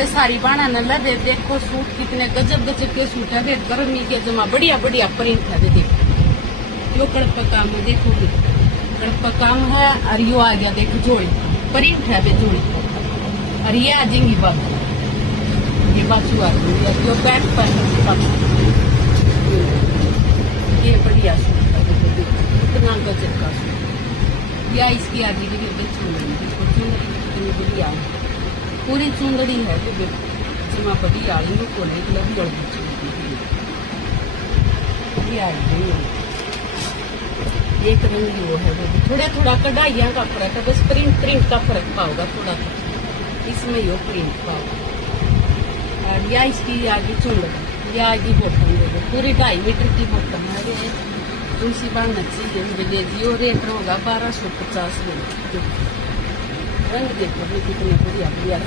पे सारी बाणा न लगे। देखो सूट कितने गजब गजब के सूट है, गर्मी के जमा बढ़िया बढ़िया प्रिंट है। देखो यो कड़प काम है, देखो कड़प काम है। और यो आ गया देखो जोड़ी प्रिंट है बे जोड़ी। और ये आ जाएंगी बाबू, ये बाजू आ गई जो बैक पर ये बढ़िया सूट है। देखो कितना गजब का सूट। या इसकी आगे देखिए चुंदड़ी, देखो चुंदड़ी कितनी बढ़िया है, पूरी चुंदड़ी है। तो जमा बढ़िया आलू को लगी एक रंग वो है। थोड़ा थोड़ा कढ़ाइया का फर्क है, बस प्रिंट का फर्क पाओगा थोड़ा सा इसमें यो प्रिंट पाओगा। और या इसकी आगे चुंदड़ी, या आगे बोतम देखो पूरी 2.5 मीटर की बोतम है। ये तुलसी बांधना चाहिए मुझे जियो। रेट होगा 1250। रंग देखो कितने बढ़िया बढ़िया।